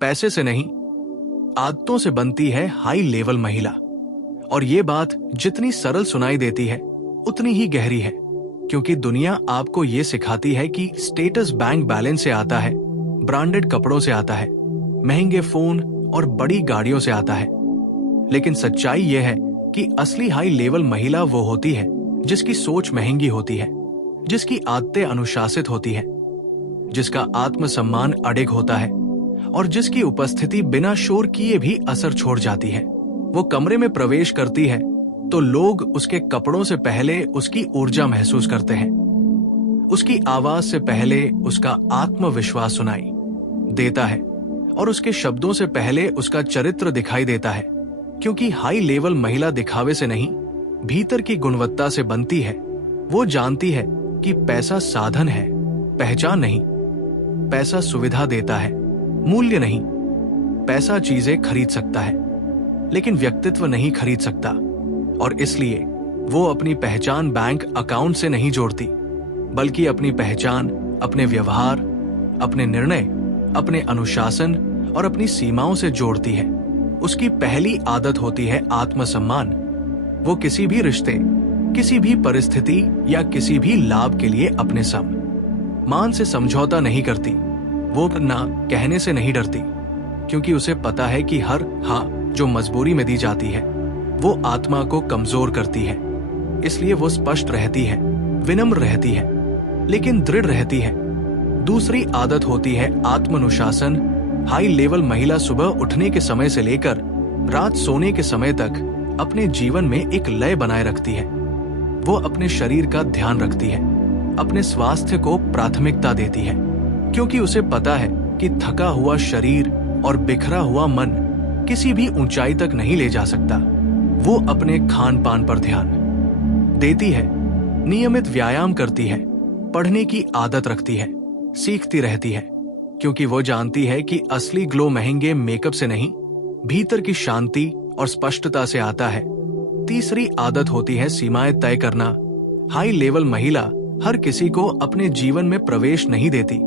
पैसे से नहीं, आदतों से बनती है हाई लेवल महिला। और ये बात जितनी सरल सुनाई देती है उतनी ही गहरी है, क्योंकि दुनिया आपको ये सिखाती है कि स्टेटस बैंक बैलेंस से आता है, ब्रांडेड कपड़ों से आता है, महंगे फोन और बड़ी गाड़ियों से आता है। लेकिन सच्चाई यह है कि असली हाई लेवल महिला वो होती है जिसकी सोच महंगी होती है, जिसकी आदतें अनुशासित होती है, जिसका आत्मसम्मान अडिग होता है और जिसकी उपस्थिति बिना शोर किए भी असर छोड़ जाती है। वो कमरे में प्रवेश करती है तो लोग उसके कपड़ों से पहले उसकी ऊर्जा महसूस करते हैं, उसकी आवाज से पहले उसका आत्मविश्वास सुनाई देता है और उसके शब्दों से पहले उसका चरित्र दिखाई देता है। क्योंकि हाई लेवल महिला दिखावे से नहीं, भीतर की गुणवत्ता से बनती है। वो जानती है कि पैसा साधन है, पहचान नहीं। पैसा सुविधा देता है, मूल्य नहीं। पैसा चीजें खरीद सकता है लेकिन व्यक्तित्व नहीं खरीद सकता, और इसलिए वो अपनी पहचान बैंक अकाउंट से नहीं जोड़ती, बल्कि अपनी पहचान अपने व्यवहार, अपने निर्णय, अपने अनुशासन और अपनी सीमाओं से जोड़ती है। उसकी पहली आदत होती है आत्मसम्मान। वो किसी भी रिश्ते, किसी भी परिस्थिति या किसी भी लाभ के लिए अपने मान से समझौता नहीं करती। वो ना कहने से नहीं डरती, क्योंकि उसे पता है कि हर हाँ जो मजबूरी में दी जाती है वो आत्मा को कमजोर करती है। इसलिए वो स्पष्ट रहती है, विनम्र रहती है, लेकिन दृढ़ रहती है। दूसरी आदत होती है आत्मानुशासन। हाई लेवल महिला सुबह उठने के समय से लेकर रात सोने के समय तक अपने जीवन में एक लय बनाए रखती है। वो अपने शरीर का ध्यान रखती है, अपने स्वास्थ्य को प्राथमिकता देती है, क्योंकि उसे पता है कि थका हुआ शरीर और बिखरा हुआ मन किसी भी ऊंचाई तक नहीं ले जा सकता। वो अपने खान पान पर ध्यान देती है, नियमित व्यायाम करती है, पढ़ने की आदत रखती है, सीखती रहती है, क्योंकि वो जानती है कि असली ग्लो महंगे मेकअप से नहीं, भीतर की शांति और स्पष्टता से आता है। तीसरी आदत होती है सीमाएं तय करना। हाई लेवल महिला हर किसी को अपने जीवन में प्रवेश नहीं देती।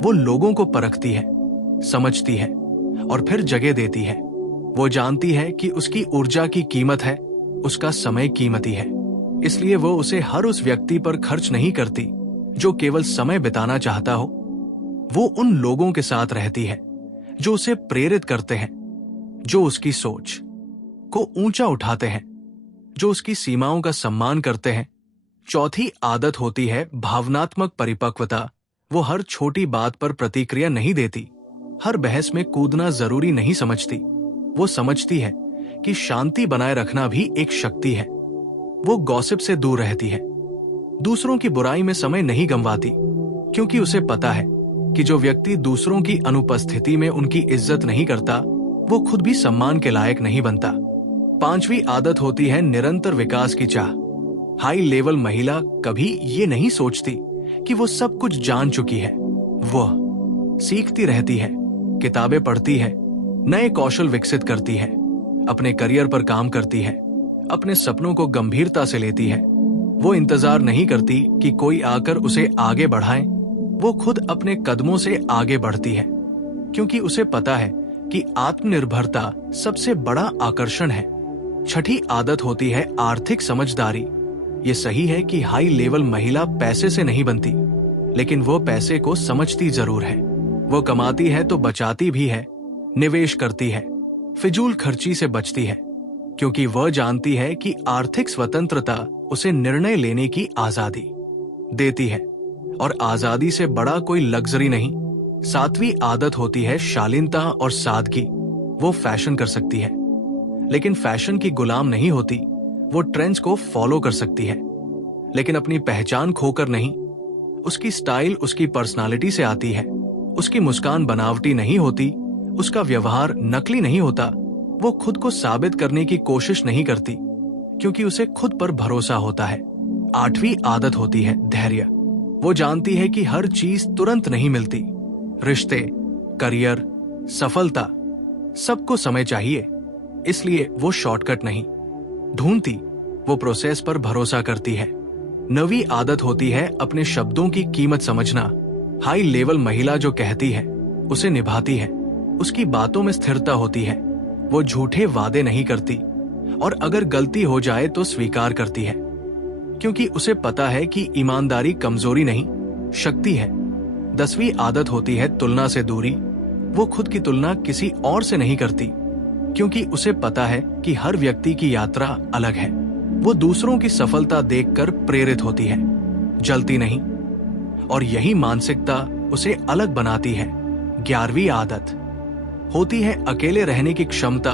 वो लोगों को परखती है, समझती है और फिर जगह देती है। वो जानती है कि उसकी ऊर्जा की कीमत है, उसका समय कीमती है। इसलिए वो उसे हर उस व्यक्ति पर खर्च नहीं करती जो केवल समय बिताना चाहता हो। वो उन लोगों के साथ रहती है जो उसे प्रेरित करते हैं, जो उसकी सोच को ऊंचा उठाते हैं, जो उसकी सीमाओं का सम्मान करते हैं। चौथी आदत होती है भावनात्मक परिपक्वता। वो हर छोटी बात पर प्रतिक्रिया नहीं देती, हर बहस में कूदना जरूरी नहीं समझती। वो समझती है कि शांति बनाए रखना भी एक शक्ति है। वो गॉसिप से दूर रहती है, दूसरों की बुराई में समय नहीं गंवाती, क्योंकि उसे पता है कि जो व्यक्ति दूसरों की अनुपस्थिति में उनकी इज्जत नहीं करता, वो खुद भी सम्मान के लायक नहीं बनता। पांचवी आदत होती है निरंतर विकास की चाह। हाई लेवल महिला कभी ये नहीं सोचती कि वो सब कुछ जान चुकी है। वह सीखती रहती है, किताबें पढ़ती है, नए कौशल विकसित करती है, अपने करियर पर काम करती है, अपने सपनों को गंभीरता से लेती है। वो इंतजार नहीं करती कि कोई आकर उसे आगे बढ़ाए। वो खुद अपने कदमों से आगे बढ़ती है, क्योंकि उसे पता है कि आत्मनिर्भरता सबसे बड़ा आकर्षण है। छठी आदत होती है आर्थिक समझदारी। ये सही है कि हाई लेवल महिला पैसे से नहीं बनती, लेकिन वो पैसे को समझती जरूर है। वो कमाती है तो बचाती भी है, निवेश करती है, फिजूल खर्ची से बचती है, क्योंकि वह जानती है कि आर्थिक स्वतंत्रता उसे निर्णय लेने की आजादी देती है, और आजादी से बड़ा कोई लग्जरी नहीं। सातवीं आदत होती है शालीनता और सादगी। वो फैशन कर सकती है, लेकिन फैशन की गुलाम नहीं होती। वो ट्रेंड्स को फॉलो कर सकती है, लेकिन अपनी पहचान खोकर नहीं। उसकी स्टाइल उसकी पर्सनालिटी से आती है। उसकी मुस्कान बनावटी नहीं होती, उसका व्यवहार नकली नहीं होता। वो खुद को साबित करने की कोशिश नहीं करती, क्योंकि उसे खुद पर भरोसा होता है। आठवीं आदत होती है धैर्य। वो जानती है कि हर चीज तुरंत नहीं मिलती। रिश्ते, करियर, सफलता, सबको समय चाहिए। इसलिए वो शॉर्टकट नहीं ढूंढती, वो प्रोसेस पर भरोसा करती है। नवीं आदत होती है अपने शब्दों की कीमत समझना। हाई लेवल महिला जो कहती है उसे निभाती है, उसकी बातों में स्थिरता होती है। वो झूठे वादे नहीं करती और अगर गलती हो जाए तो स्वीकार करती है, क्योंकि उसे पता है कि ईमानदारी कमजोरी नहीं, शक्ति है। 10वीं आदत होती है तुलना से दूरी। वो खुद की तुलना किसी और से नहीं करती, क्योंकि उसे पता है कि हर व्यक्ति की यात्रा अलग है। वो दूसरों की सफलता देखकर प्रेरित होती है, जलती नहीं। और यही मानसिकता उसे अलग बनाती है। 11वीं आदत होती है अकेले रहने की क्षमता।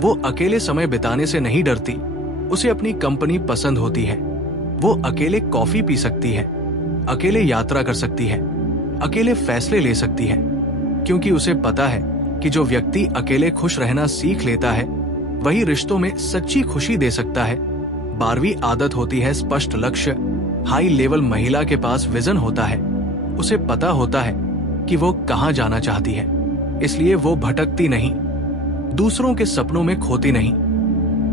वो अकेले समय बिताने से नहीं डरती, उसे अपनी कंपनी पसंद होती है। वो अकेले कॉफी पी सकती है, अकेले यात्रा कर सकती है, अकेले फैसले ले सकती है, क्योंकि उसे पता है कि जो व्यक्ति अकेले खुश रहना सीख लेता है वही रिश्तों में सच्ची खुशी दे सकता है। 12वीं आदत होती है स्पष्ट लक्ष्य। हाई लेवल महिला के पास विजन होता है। उसे पता होता है कि वो कहां जाना चाहती है, इसलिए वो भटकती नहीं, दूसरों के सपनों में खोती नहीं।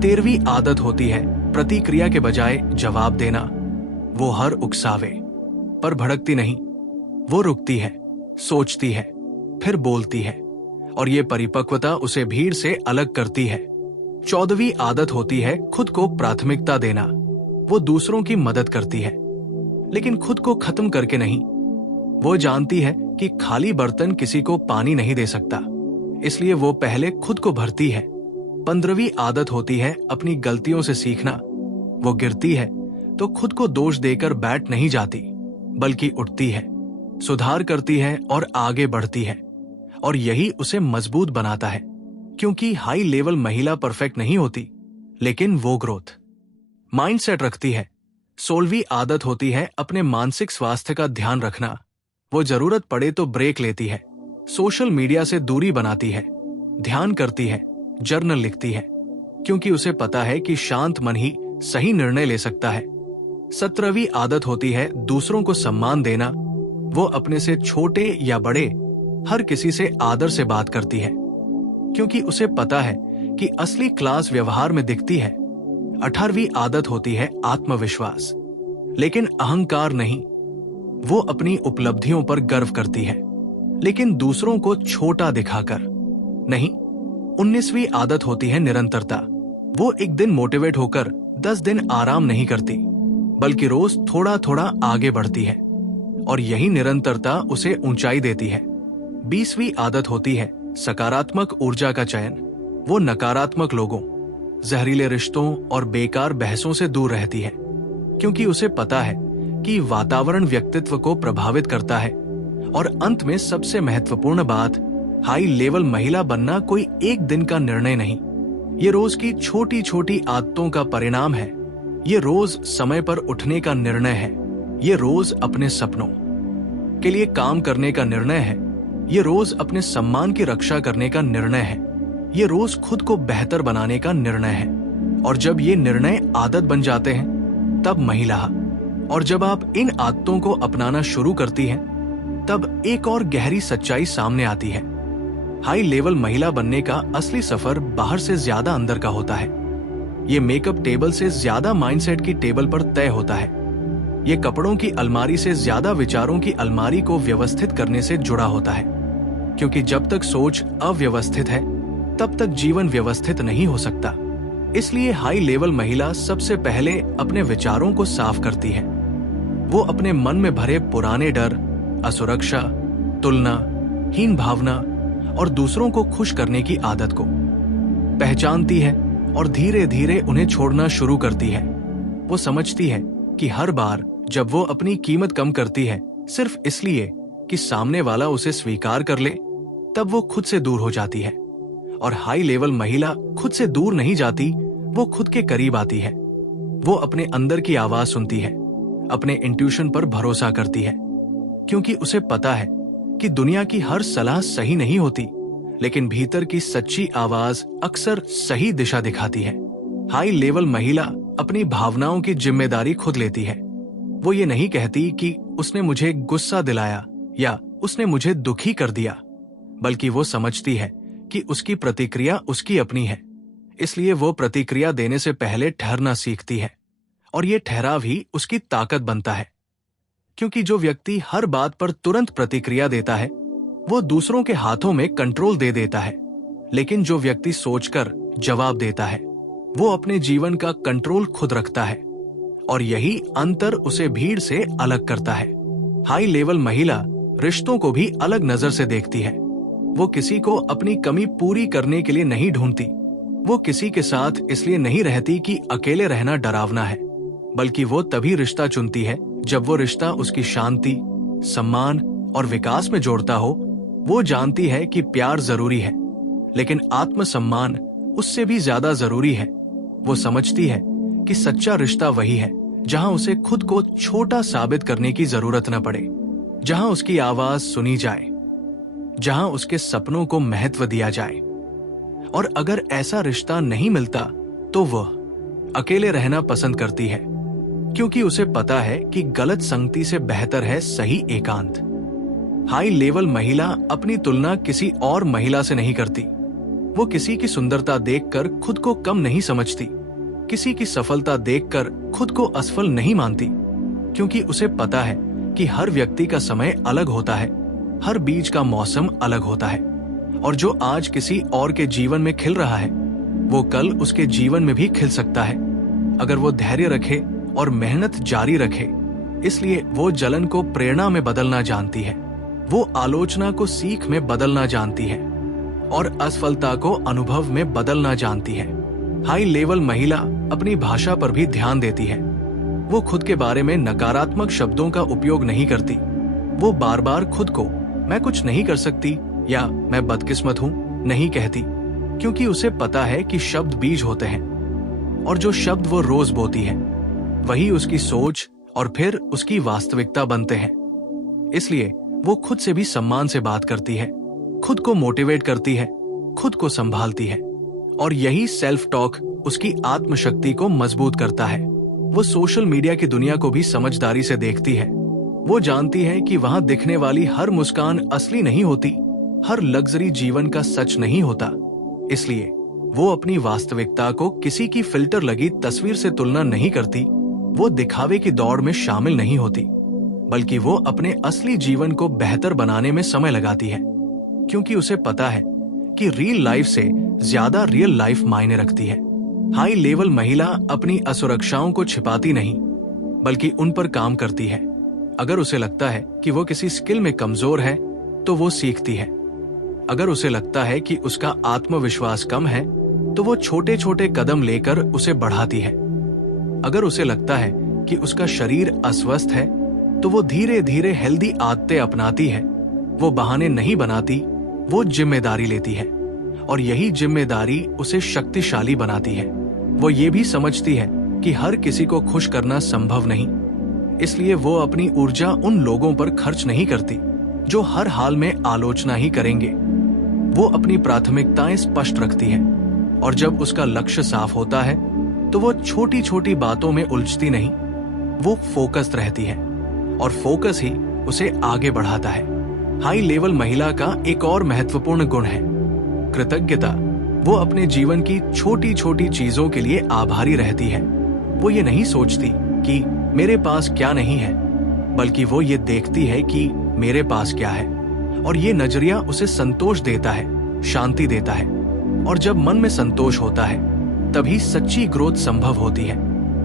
13वीं आदत होती है प्रतिक्रिया के बजाय जवाब देना। वो हर उकसावे पर भड़कती नहीं, वो रुकती है, सोचती है, फिर बोलती है, और ये परिपक्वता उसे भीड़ से अलग करती है। 14वीं आदत होती है खुद को प्राथमिकता देना। वो दूसरों की मदद करती है, लेकिन खुद को खत्म करके नहीं। वो जानती है कि खाली बर्तन किसी को पानी नहीं दे सकता, इसलिए वो पहले खुद को भरती है। 15वीं आदत होती है अपनी गलतियों से सीखना। वो गिरती है तो खुद को दोष देकर बैठ नहीं जाती, बल्कि उठती है, सुधार करती है और आगे बढ़ती है। और यही उसे मजबूत बनाता है, क्योंकि हाई लेवल महिला परफेक्ट नहीं होती, लेकिन वो ग्रोथ माइंडसेट रखती है। 16वीं आदत होती है अपने मानसिक स्वास्थ्य का ध्यान रखना। वो जरूरत पड़े तो ब्रेक लेती है, सोशल मीडिया से दूरी बनाती है, ध्यान करती है, जर्नल लिखती है, क्योंकि उसे पता है कि शांत मन ही सही निर्णय ले सकता है। 17वीं आदत होती है दूसरों को सम्मान देना। वो अपने से छोटे या बड़े हर किसी से आदर से बात करती है, क्योंकि उसे पता है कि असली क्लास व्यवहार में दिखती है। 18वीं आदत होती है आत्मविश्वास, लेकिन अहंकार नहीं। वो अपनी उपलब्धियों पर गर्व करती है, लेकिन दूसरों को छोटा दिखाकर नहीं। 19वीं आदत होती है निरंतरता। वो एक दिन मोटिवेट होकर 10 दिन आराम नहीं करती, बल्कि रोज थोड़ा थोड़ा आगे बढ़ती है, और यही निरंतरता उसे ऊंचाई देती है। 20वीं आदत होती है सकारात्मक ऊर्जा का चयन। वो नकारात्मक लोगों, जहरीले रिश्तों और बेकार बहसों से दूर रहती है, क्योंकि उसे पता है कि वातावरण व्यक्तित्व को प्रभावित करता है। और अंत में सबसे महत्वपूर्ण बात, हाई लेवल महिला बनना कोई एक दिन का निर्णय नहीं। ये रोज की छोटी छोटी आदतों का परिणाम है। ये रोज समय पर उठने का निर्णय है। ये रोज अपने सपनों के लिए काम करने का निर्णय है। ये रोज अपने सम्मान की रक्षा करने का निर्णय है। ये रोज खुद को बेहतर बनाने का निर्णय है। और जब ये निर्णय आदत बन जाते हैं तब महिला, और जब आप इन आदतों को अपनाना शुरू करती हैं, तब एक और गहरी सच्चाई सामने आती है। हाई लेवल महिला बनने का असली सफर बाहर से ज्यादा अंदर का होता है। ये मेकअप टेबल से ज्यादा माइंडसेट की टेबल पर तय होता है। ये कपड़ों की अलमारी से ज्यादा विचारों की अलमारी को व्यवस्थित करने से जुड़ा होता है, क्योंकि जब तक सोच अव्यवस्थित है तब तक जीवन व्यवस्थित नहीं हो सकता। इसलिए हाई लेवल महिला सबसे पहले अपने विचारों को साफ करती है। वो अपने मन में भरे पुराने डर, असुरक्षा, तुलना, हीन भावना और दूसरों को खुश करने की आदत को पहचानती है और धीरे धीरे उन्हें छोड़ना शुरू करती है। वो समझती है कि हर बार जब वो अपनी कीमत कम करती है सिर्फ इसलिए कि सामने वाला उसे स्वीकार कर ले, तब वो खुद से दूर हो जाती है। और हाई लेवल महिला खुद से दूर नहीं जाती, वो खुद के करीब आती है। वो अपने अंदर की आवाज सुनती है, अपने इंट्यूशन पर भरोसा करती है, क्योंकि उसे पता है कि दुनिया की हर सलाह सही नहीं होती, लेकिन भीतर की सच्ची आवाज अक्सर सही दिशा दिखाती है। हाई लेवल महिला अपनी भावनाओं की जिम्मेदारी खुद लेती है। वो ये नहीं कहती कि उसने मुझे गुस्सा दिलाया या उसने मुझे दुखी कर दिया, बल्कि वो समझती है कि उसकी प्रतिक्रिया उसकी अपनी है। इसलिए वो प्रतिक्रिया देने से पहले ठहरना सीखती है, और ये ठहराव ही उसकी ताकत बनता है। क्योंकि जो व्यक्ति हर बात पर तुरंत प्रतिक्रिया देता है वो दूसरों के हाथों में कंट्रोल दे देता है, लेकिन जो व्यक्ति सोचकर जवाब देता है वो अपने जीवन का कंट्रोल खुद रखता है, और यही अंतर उसे भीड़ से अलग करता है। हाई लेवल महिला रिश्तों को भी अलग नजर से देखती है। वो किसी को अपनी कमी पूरी करने के लिए नहीं ढूंढती। वो किसी के साथ इसलिए नहीं रहती कि अकेले रहना डरावना है, बल्कि वो तभी रिश्ता चुनती है जब वो रिश्ता उसकी शांति, सम्मान और विकास में जोड़ता हो। वो जानती है कि प्यार जरूरी है, लेकिन आत्मसम्मान उससे भी ज्यादा जरूरी है। वो समझती है कि सच्चा रिश्ता वही है जहां उसे खुद को छोटा साबित करने की जरूरत न पड़े, जहां उसकी आवाज सुनी जाए, जहां उसके सपनों को महत्व दिया जाए। और अगर ऐसा रिश्ता नहीं मिलता तो वह अकेले रहना पसंद करती है, क्योंकि उसे पता है कि गलत संगति से बेहतर है सही एकांत। हाई लेवल महिला अपनी तुलना किसी और महिला से नहीं करती। वो किसी की सुंदरता देखकर खुद को कम नहीं समझती, किसी की सफलता देखकर खुद को असफल नहीं मानती, क्योंकि उसे पता है कि हर व्यक्ति का समय अलग होता है, हर बीज का मौसम अलग होता है, और जो आज किसी और के जीवन में खिल रहा है वो कल उसके जीवन में भी खिल सकता है, अगर वो धैर्य रखे और मेहनत जारी रखे। इसलिए वो जलन को प्रेरणा में बदलना जानती है, वो आलोचना को सीख में बदलना जानती है, और असफलता को अनुभव में बदलना जानती है। हाई लेवल महिला अपनी भाषा पर भी ध्यान देती है। वो खुद के बारे में नकारात्मक शब्दों का उपयोग नहीं करती। वो बार बार खुद को मैं कुछ नहीं कर सकती या मैं बदकिस्मत हूं नहीं कहती, क्योंकि उसे पता है कि शब्द बीज होते हैं, और जो शब्द वो रोज बोती है वही उसकी सोच और फिर उसकी वास्तविकता बनते हैं। इसलिए वो खुद से भी सम्मान से बात करती है, खुद को मोटिवेट करती है, खुद को संभालती है, और यही सेल्फ टॉक उसकी आत्मशक्ति को मजबूत करता है। वो सोशल मीडिया की दुनिया को भी समझदारी से देखती है। वो जानती है कि वहां दिखने वाली हर मुस्कान असली नहीं होती, हर लग्जरी जीवन का सच नहीं होता। इसलिए वो अपनी वास्तविकता को किसी की फिल्टर लगी तस्वीर से तुलना नहीं करती। वो दिखावे की दौड़ में शामिल नहीं होती, बल्कि वो अपने असली जीवन को बेहतर बनाने में समय लगाती है, क्योंकि उसे पता है कि रियल लाइफ से ज्यादा रियल लाइफ मायने रखती है। हाई लेवल महिला अपनी असुरक्षाओं को छिपाती नहीं, बल्कि उन पर काम करती है। अगर उसे लगता है कि वो किसी स्किल में कमजोर है तो वो सीखती है। अगर उसे लगता है कि उसका आत्मविश्वास कम है तो वो छोटे छोटे कदम लेकर उसे बढ़ाती है। अगर उसे लगता है कि उसका शरीर अस्वस्थ है तो वो धीरे धीरे हेल्दी आदतें अपनाती है। वो बहाने नहीं बनाती, वो जिम्मेदारी लेती है, और यही जिम्मेदारी उसे शक्तिशाली बनाती है। वो ये भी समझती है कि हर किसी को खुश करना संभव नहीं, इसलिए वो अपनी ऊर्जा उन लोगों पर खर्च नहीं करती जो हर हाल में आलोचना ही करेंगे। वो अपनी प्राथमिकताएं स्पष्ट रखती है, और जब उसका लक्ष्य साफ होता है तो वो छोटी छोटी बातों में उलझती नहीं। वो फोकस्ड रहती है, और फोकस ही उसे आगे बढ़ाता है। हाई लेवल महिला का एक और महत्वपूर्ण गुण है कृतज्ञता। वो अपने जीवन की छोटी छोटी चीजों के लिए आभारी रहती है। वो ये नहीं सोचती कि मेरे पास क्या नहीं है, बल्कि वो ये देखती है कि मेरे पास क्या है, और ये नजरिया उसे संतोष देता है, शांति देता है। और जब मन में संतोष होता है तभी सच्ची ग्रोथ संभव होती है,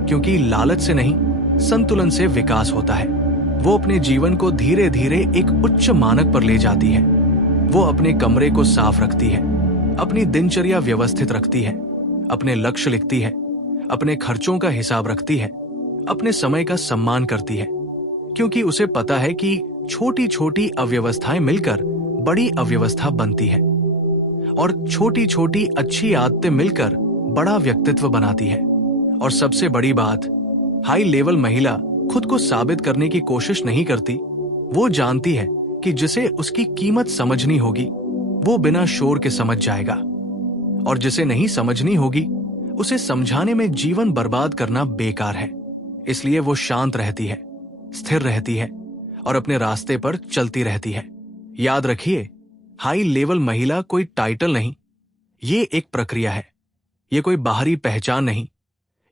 क्योंकि लालच से नहीं, संतुलन से विकास होता है। वो अपने जीवन को धीरे धीरे एक उच्च मानक पर ले जाती है। वो अपने कमरे को साफ रखती है, अपनी दिनचर्या व्यवस्थित रखती है, अपने लक्ष्य लिखती है, अपने खर्चों का हिसाब रखती है, अपने समय का सम्मान करती है, क्योंकि उसे पता है कि छोटी छोटी अव्यवस्थाएं मिलकर बड़ी अव्यवस्था बनती है, और छोटी छोटी अच्छी आदतें मिलकर बड़ा व्यक्तित्व बनाती है। और सबसे बड़ी बात, हाई लेवल महिला खुद को साबित करने की कोशिश नहीं करती। वो जानती है कि जिसे उसकी कीमत समझनी होगी वो बिना शोर के समझ जाएगा, और जिसे नहीं समझनी होगी उसे समझाने में जीवन बर्बाद करना बेकार है। इसलिए वो शांत रहती है, स्थिर रहती है, और अपने रास्ते पर चलती रहती है। याद रखिए, हाई लेवल महिला कोई टाइटल नहीं, ये एक प्रक्रिया है। ये कोई बाहरी पहचान नहीं,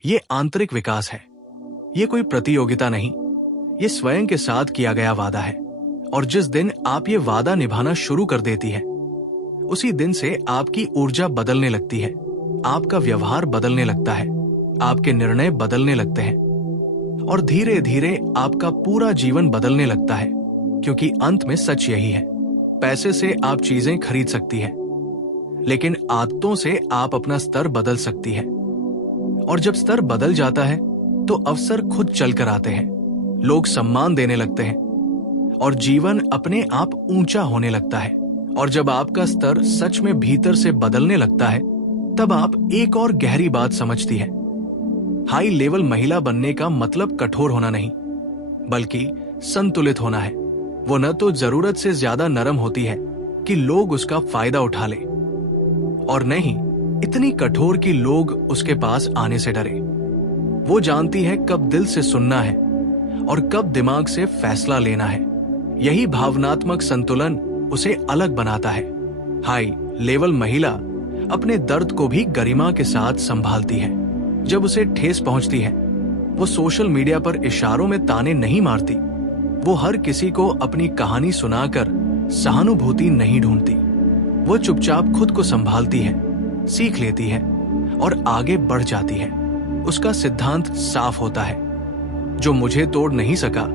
ये आंतरिक विकास है। ये कोई प्रतियोगिता नहीं, ये स्वयं के साथ किया गया वादा है। और जिस दिन आप ये वादा निभाना शुरू कर देती है, उसी दिन से आपकी ऊर्जा बदलने लगती है, आपका व्यवहार बदलने लगता है, आपके निर्णय बदलने लगते हैं और धीरे धीरे आपका पूरा जीवन बदलने लगता है। क्योंकि अंत में सच यही है, पैसे से आप चीजें खरीद सकती है, लेकिन आदतों से आप अपना स्तर बदल सकती है। और जब स्तर बदल जाता है तो अवसर खुद चलकर आते हैं, लोग सम्मान देने लगते हैं और जीवन अपने आप ऊंचा होने लगता है। और जब आपका स्तर सच में भीतर से बदलने लगता है, तब आप एक और गहरी बात समझती है। हाई लेवल महिला बनने का मतलब कठोर होना नहीं, बल्कि संतुलित होना है। वो न तो जरूरत से ज्यादा नरम होती है कि लोग उसका फायदा उठा ले, और न ही इतनी कठोर कि लोग उसके पास आने से डरे। वो जानती है कब दिल से सुनना है और कब दिमाग से फैसला लेना है। यही भावनात्मक संतुलन उसे अलग बनाता है। हाई लेवल महिला अपने दर्द को भी गरिमा के साथ संभालती है। जब उसे ठेस पहुंचती है, वो सोशल मीडिया पर इशारों में ताने नहीं मारती। वो हर किसी को अपनी कहानी सुनाकर सहानुभूति नहीं ढूंढती। वो चुपचाप खुद को संभालती है, सीख लेती है और आगे बढ़ जाती है। उसका सिद्धांत साफ होता है, जो मुझे तोड़ नहीं सका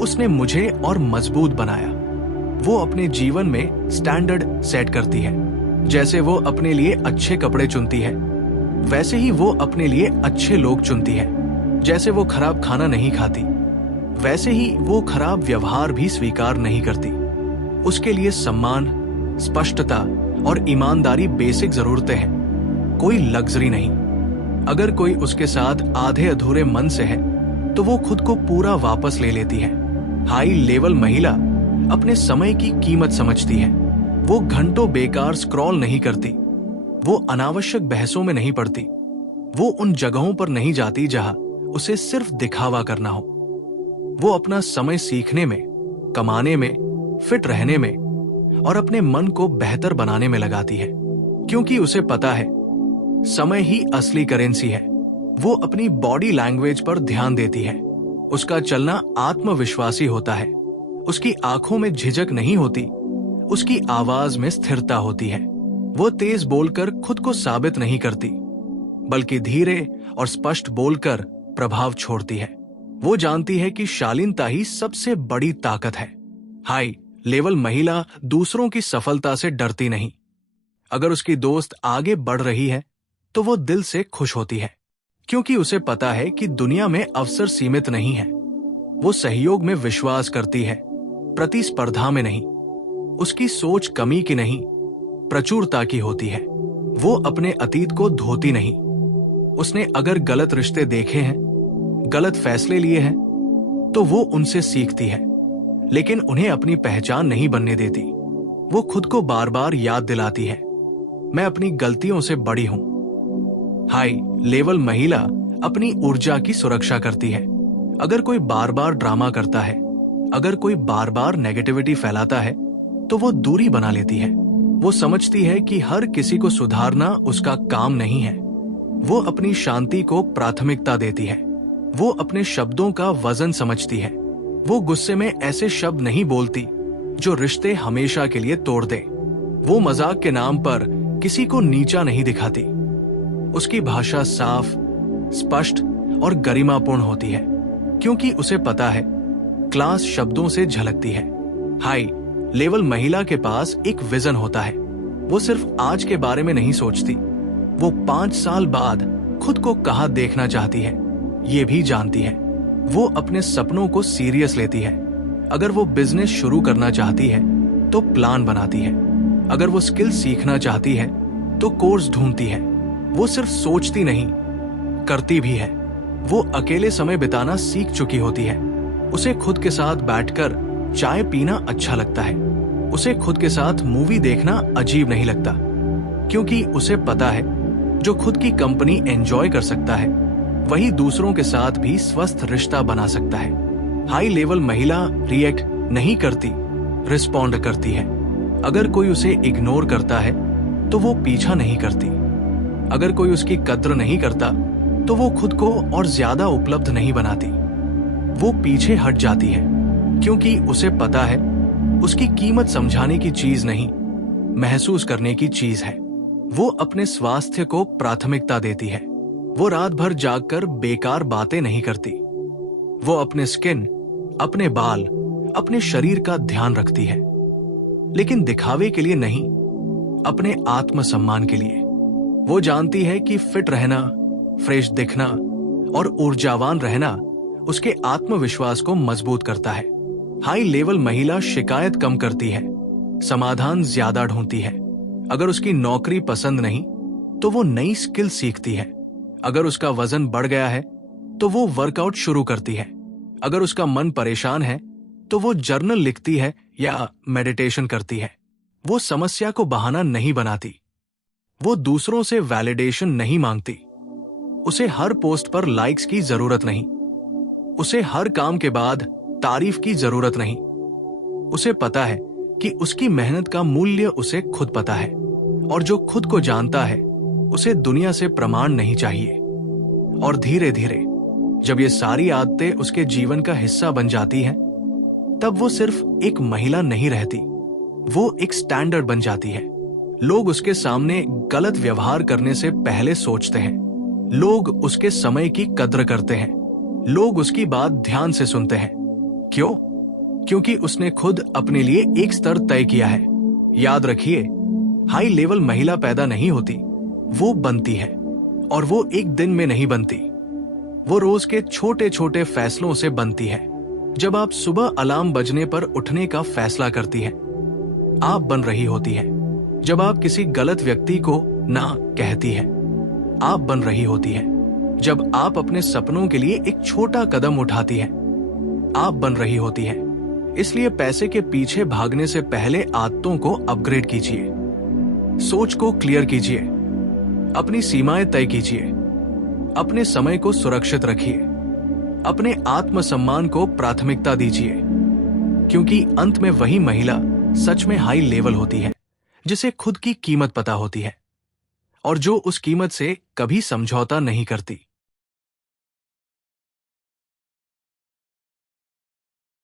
उसने मुझे और मजबूत बनाया। वो अपने जीवन में स्टैंडर्ड सेट करती है। जैसे वो अपने लिए अच्छे कपड़े चुनती है, वैसे ही वो अपने लिए अच्छे लोग चुनती है। जैसे वो खराब खाना नहीं खाती, वैसे ही वो खराब व्यवहार भी स्वीकार नहीं करती। उसके लिए सम्मान, स्पष्टता और ईमानदारी बेसिक जरूरतें हैं, कोई लग्जरी नहीं। अगर कोई उसके साथ आधे अधूरे मन से है, तो वो खुद को पूरा वापस ले लेती है। हाई लेवल महिला अपने समय की कीमत समझती है। वो घंटों बेकार स्क्रॉल नहीं करती, वो अनावश्यक बहसों में नहीं पड़ती, वो उन जगहों पर नहीं जाती जहां उसे सिर्फ दिखावा करना हो। वो अपना समय सीखने में, कमाने में, फिट रहने में और अपने मन को बेहतर बनाने में लगाती है, क्योंकि उसे पता है समय ही असली करेंसी है। वो अपनी बॉडी लैंग्वेज पर ध्यान देती है। उसका चलना आत्मविश्वासी होता है। उसकी आंखों में झिझक नहीं होती, उसकी आवाज में स्थिरता होती है। वो तेज बोलकर खुद को साबित नहीं करती, बल्कि धीरे और स्पष्ट बोलकर प्रभाव छोड़ती है। वो जानती है कि शालीनता ही सबसे बड़ी ताकत है। हाई लेवल महिला दूसरों की सफलता से डरती नहीं। अगर उसकी दोस्त आगे बढ़ रही है, तो वो दिल से खुश होती है, क्योंकि उसे पता है कि दुनिया में अवसर सीमित नहीं है। वो सहयोग में विश्वास करती है, प्रतिस्पर्धा में नहीं। उसकी सोच कमी की नहीं, प्रचुरता की होती है। वो अपने अतीत को धोती नहीं। उसने अगर गलत रिश्ते देखे हैं, गलत फैसले लिए हैं, तो वो उनसे सीखती है, लेकिन उन्हें अपनी पहचान नहीं बनने देती। वो खुद को बार बार याद दिलाती है, मैं अपनी गलतियों से बड़ी हूं। हाई लेवल महिला अपनी ऊर्जा की सुरक्षा करती है। अगर कोई बार बार ड्रामा करता है, अगर कोई बार बार नेगेटिविटी फैलाता है, तो वो दूरी बना लेती है। वो समझती है कि हर किसी को सुधारना उसका काम नहीं है। वो अपनी शांति को प्राथमिकता देती है। वो अपने शब्दों का वजन समझती है। वो गुस्से में ऐसे शब्द नहीं बोलती जो रिश्ते हमेशा के लिए तोड़ दे। वो मजाक के नाम पर किसी को नीचा नहीं दिखाती। उसकी भाषा साफ, स्पष्ट और गरिमापूर्ण होती है, क्योंकि उसे पता है क्लास शब्दों से झलकती है। हाई लेवल महिला के पास एक विजन होता है। वो सिर्फ आज के बारे में नहीं सोचती, वो 5 साल बाद खुद को कहां देखना चाहती है ये भी जानती है। वो अपने सपनों को सीरियस लेती है। अगर वो बिजनेस शुरू करना चाहती है तो प्लान बनाती है। अगर वो स्किल सीखना चाहती है तो कोर्स ढूंढती है। वो सिर्फ सोचती नहीं, करती भी है। वो अकेले समय बिताना सीख चुकी होती है। उसे खुद के साथ बैठकर चाय पीना अच्छा लगता है। उसे खुद के साथ मूवी देखना अजीब नहीं लगता, क्योंकि उसे पता है जो खुद की कंपनी एंजॉय कर सकता है, वही दूसरों के साथ भी स्वस्थ रिश्ता बना सकता है। हाई लेवल महिला रिएक्ट नहीं करती, रिस्पॉन्ड करती है। अगर कोई उसे इग्नोर करता है तो वो पीछा नहीं करती। अगर कोई उसकी कद्र नहीं करता तो वो खुद को और ज्यादा उपलब्ध नहीं बनाती। वो पीछे हट जाती है, क्योंकि उसे पता है उसकी कीमत समझाने की चीज नहीं, महसूस करने की चीज है। वो अपने स्वास्थ्य को प्राथमिकता देती है। वो रात भर जागकर बेकार बातें नहीं करती। वो अपने स्किन, अपने बाल, अपने शरीर का ध्यान रखती है, लेकिन दिखावे के लिए नहीं, अपने आत्मसम्मान के लिए। वो जानती है कि फिट रहना, फ्रेश दिखना और ऊर्जावान रहना उसके आत्मविश्वास को मजबूत करता है। हाई लेवल महिला शिकायत कम करती है, समाधान ज्यादा ढूंढती है। अगर उसकी नौकरी पसंद नहीं तो वो नई स्किल सीखती है। अगर उसका वजन बढ़ गया है तो वो वर्कआउट शुरू करती है। अगर उसका मन परेशान है तो वो जर्नल लिखती है या मेडिटेशन करती है। वो समस्या को बहाना नहीं बनाती। वो दूसरों से वैलिडेशन नहीं मांगती। उसे हर पोस्ट पर लाइक्स की जरूरत नहीं। उसे हर काम के बाद तारीफ की जरूरत नहीं। उसे पता है कि उसकी मेहनत का मूल्य उसे खुद पता है, और जो खुद को जानता है उसे दुनिया से प्रमाण नहीं चाहिए। और धीरे धीरे जब ये सारी आदतें उसके जीवन का हिस्सा बन जाती हैं, तब वो सिर्फ एक महिला नहीं रहती, वो एक स्टैंडर्ड बन जाती है। लोग उसके सामने गलत व्यवहार करने से पहले सोचते हैं। लोग उसके समय की कद्र करते हैं। लोग उसकी बात ध्यान से सुनते हैं। क्यों? क्योंकि उसने खुद अपने लिए एक स्तर तय किया है। याद रखिए, हाई लेवल महिला पैदा नहीं होती, वो बनती है। और वो एक दिन में नहीं बनती, वो रोज के छोटे छोटे फैसलों से बनती है। जब आप सुबह अलार्म बजने पर उठने का फैसला करती हैं, आप बन रही होती है। जब आप किसी गलत व्यक्ति को ना कहती है, आप बन रही होती है। जब आप अपने सपनों के लिए एक छोटा कदम उठाती है, आप बन रही होती है। इसलिए पैसे के पीछे भागने से पहले आदतों को अपग्रेड कीजिए, सोच को क्लियर कीजिए, अपनी सीमाएं तय कीजिए, अपने समय को सुरक्षित रखिए, अपने आत्मसम्मान को प्राथमिकता दीजिए, क्योंकि अंत में वही महिला सच में हाई लेवल होती है जिसे खुद की कीमत पता होती है और जो उस कीमत से कभी समझौता नहीं करती।